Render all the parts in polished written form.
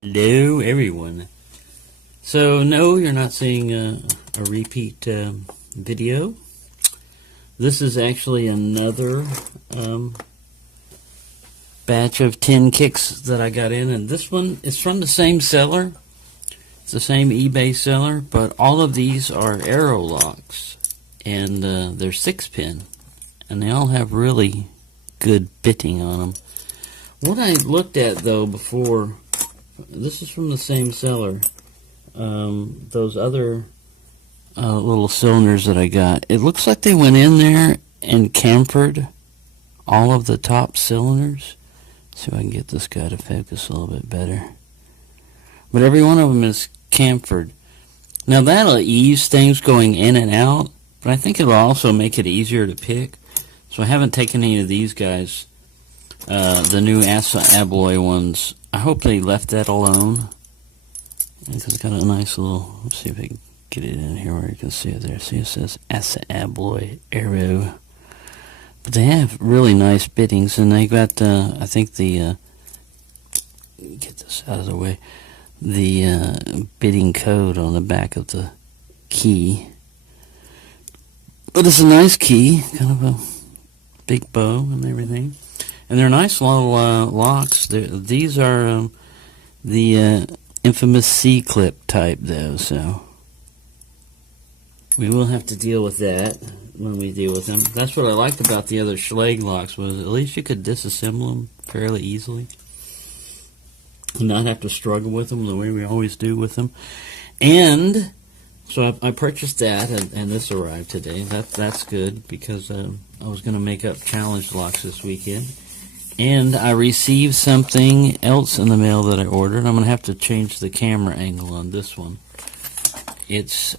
Hello everyone. So no, you're not seeing a repeat video. This is actually another batch of 10 kicks that I got in, and this one is from the same seller. It's the same eBay seller, but all of these are arrow locks, and they're 6-pin, and they all have really good bitting on them. What I looked at though before, this is from the same seller. Those other little cylinders that I got, it looks like they went in there and chamfered all of the top cylinders. See if I can get this guy to focus a little bit better. But every one of them is chamfered. Now that'll ease things going in and out, but I think it'll also make it easier to pick. So I haven't taken any of these guys, the new Assa Abloy ones. I hope they left that alone, because it's got a nice little, let's see if I can get it in here where you can see it there. See, it says Assa Abloy Arrow. But they have really nice bittings, and they got, I think the, get this out of the way, the bitting code on the back of the key. But it's a nice key, kind of a big bow and everything. And they're nice little locks. These are the infamous C-clip type, though, so we will have to deal with that when we deal with them. That's what I liked about the other Schlage locks, was at least you could disassemble them fairly easily and not have to struggle with them the way we always do with them. And so I purchased that, and this arrived today. That's good, because I was going to make up challenge locks this weekend. And I received something else in the mail that I ordered. I'm going to have to change the camera angle on this one. It's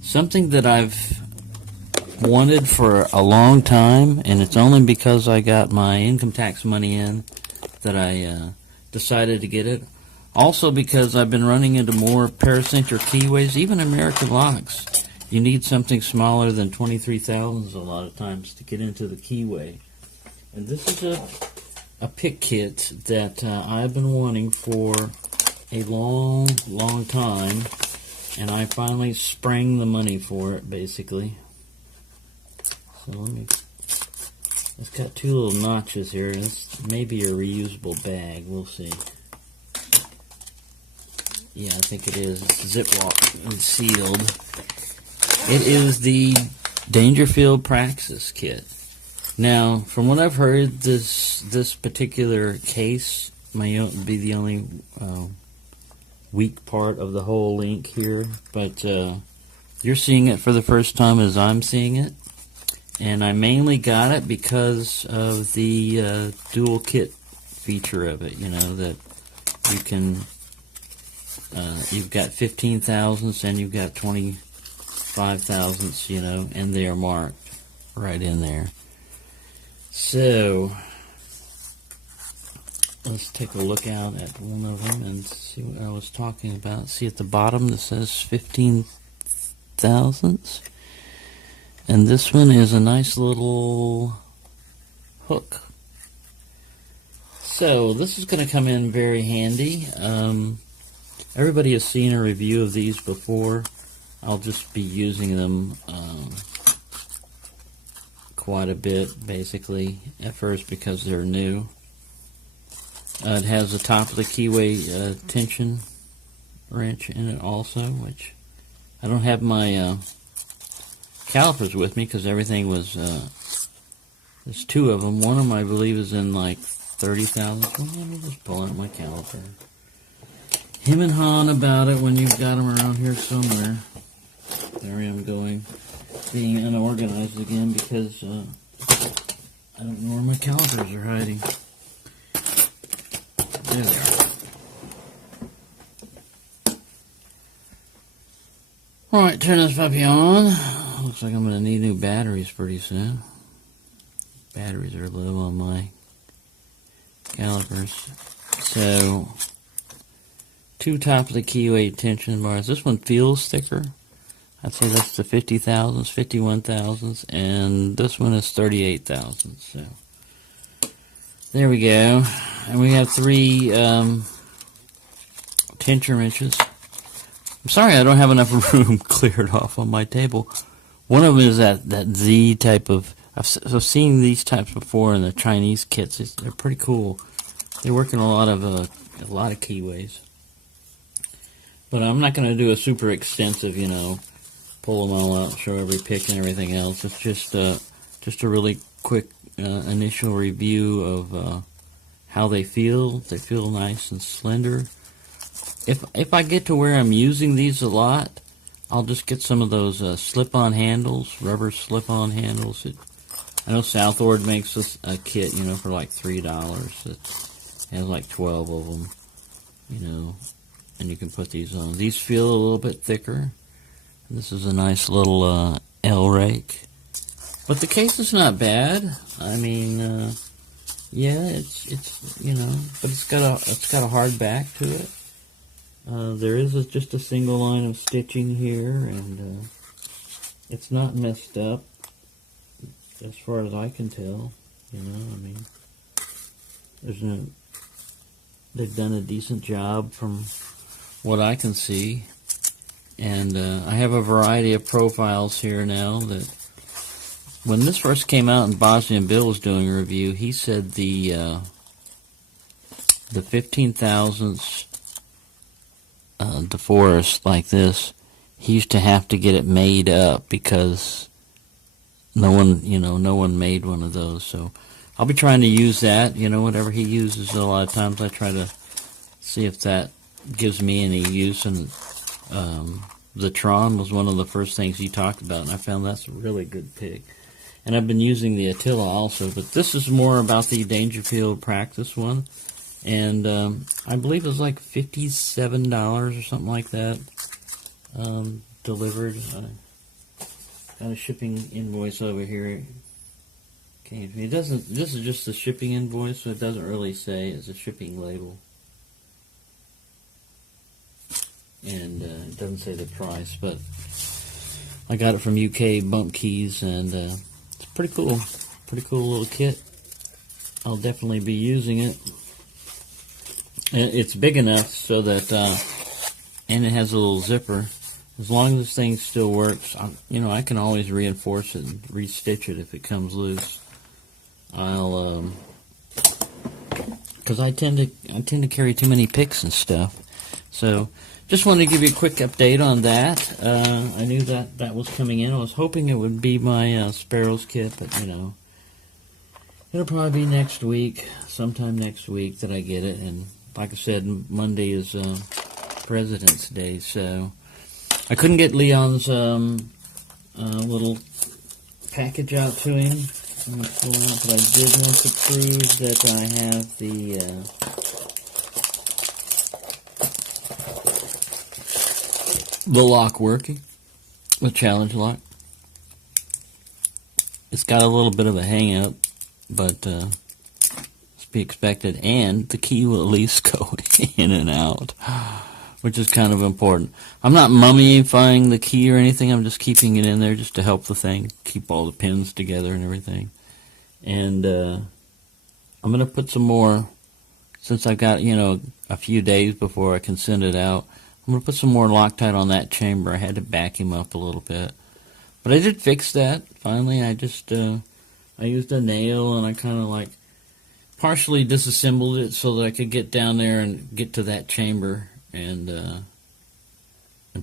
something that I've wanted for a long time, and it's only because I got my income tax money in that I decided to get it. Also because I've been running into more paracenter keyways, even American locks. You need something smaller than 23 thousandths a lot of times to get into the keyway. And this is a pick kit that I've been wanting for a long, long time, and I finally sprang the money for it, basically. So it's got two little notches here. This may be a reusable bag. We'll see. Yeah, I think it is. It's Ziploc and sealed. It is the Dangerfield Praxis kit. Now, from what I've heard, this particular case may be the only weak part of the whole link here, but you're seeing it for the first time as I'm seeing it, and I mainly got it because of the dual kit feature of it. You know, that you can you've got 15 thousandths and you've got 25 thousandths, you know, and they are marked right in there. So let's take a look out at one of them and see what I was talking about. See at the bottom that says 15 thousandths, and this one is a nice little hook. So this is going to come in very handy. Everybody has seen a review of these before. I'll just be using them quite a bit, basically, at first, because they're new. It has the top of the keyway tension wrench in it also, which I don't have my calipers with me because everything was, there's two of them. One of them I believe is in like 30 thousandths. Well, let me just pull out my caliper. Him and Han about it when you've got them around here somewhere. There I am going, being unorganized again because I don't know where my calipers are hiding. There they are. Alright, turn this puppy on. Looks like I'm going to need new batteries pretty soon. Batteries are low on my calipers. So, two top of the keyway tension bars. This one feels thicker. I'd say that's the 50 thousandths, 51 thousandths, and this one is 38 thousandths. So There we go. And we have 3 tension wrenches. I'm sorry I don't have enough room cleared off on my table. One of them is that Z type of... I've seen these types before in the Chinese kits. They're pretty cool. They work in a lot of keyways. But I'm not going to do a super extensive, pull them all out, show every pick and everything else. It's just a really quick initial review of how they feel. They feel nice and slender. If I get to where I'm using these a lot, I'll just get some of those slip-on handles, rubber slip-on handles. I know Southord makes a kit, for like $3. It has like 12 of them, and you can put these on. These feel a little bit thicker. This is a nice little L rake, but the case is not bad. I mean, yeah, it's but it's got a hard back to it. There is just a single line of stitching here, and it's not messed up as far as I can tell. I mean, they've done a decent job from what I can see. And I have a variety of profiles here now. That when this first came out and Bosnian Bill was doing a review, he said the 15 thousandths DeForest like this, he used to have to get it made up because no one made one of those. So I'll be trying to use that, whatever he uses. A lot of times I try to see if that gives me any use. And the Tron was one of the first things he talked about, and I found that's a really good pick. And I've been using the Attila also, but this is more about the Dangerfield Praxis one. And I believe it was like $57 or something like that delivered. Got a shipping invoice over here. Okay, it doesn't. This is just the shipping invoice, so it doesn't really say it's a shipping label, and it doesn't say the price. But I got it from UK BumpKeys, and it's pretty cool. Pretty cool little kit. I'll definitely be using it. It's big enough so that, and it has a little zipper. As long as this thing still works, I can always reinforce it and restitch it if it comes loose. Because I tend to carry too many picks and stuff. So, just wanted to give you a quick update on that. I knew that was coming in. I was hoping it would be my Sparrows kit, but it'll probably be next week, sometime next week that I get it. And like I said, Monday is President's Day, so I couldn't get Leon's little package out to him. Let me pull out, but I did want to prove that I have the lock working, the challenge lock. It's got a little bit of a hang up, but it's to be expected, and the key will at least go in and out, which is kind of important. I'm not mummifying the key or anything. I'm just keeping it in there just to help the thing keep all the pins together and everything. And I'm going to put some more, since I've got, a few days before I can send it out. I'm going to put some more Loctite on that chamber. I had to back him up a little bit. But I did fix that. Finally, I just, I used a nail and I kind of like partially disassembled it so that I could get down there and get to that chamber and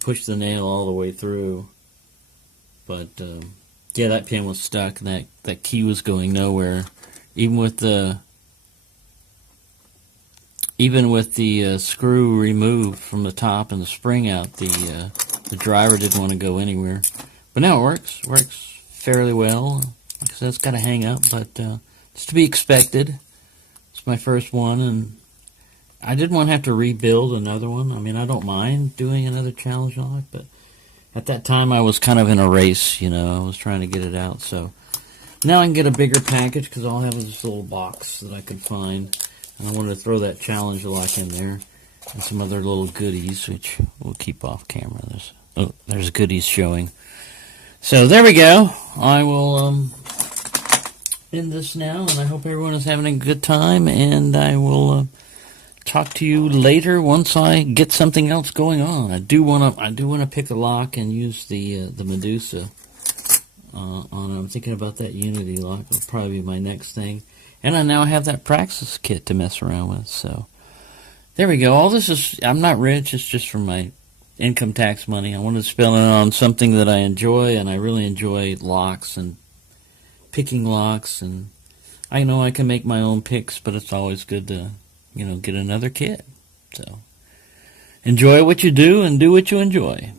push the nail all the way through. But yeah, that pin was stuck and that key was going nowhere. Even with the screw removed from the top and the spring out, the driver didn't want to go anywhere. But now it works fairly well. Like I said, it's got a hang up, but it's to be expected. It's my first one, and I didn't want to have to rebuild another one. I mean, I don't mind doing another challenge lock, but at that time I was kind of in a race, I was trying to get it out. So now I can get a bigger package because all I have is this little box that I could find. And I wanted to throw that challenge lock in there and some other little goodies, which we'll keep off camera. There's goodies showing. So there we go. I will end this now, and I hope everyone is having a good time, and I will talk to you later once I get something else going on. I do want to pick a lock and use the Medusa on. I'm thinking about that Unity lock. It'll probably be my next thing, and I now have that Praxis kit to mess around with. So there we go. All this is, I'm not rich. It's just from my income tax money. I wanted to spend it on something that I enjoy, and I really enjoy locks and picking locks. And I know I can make my own picks, but it's always good to, get another kit. So enjoy what you do and do what you enjoy.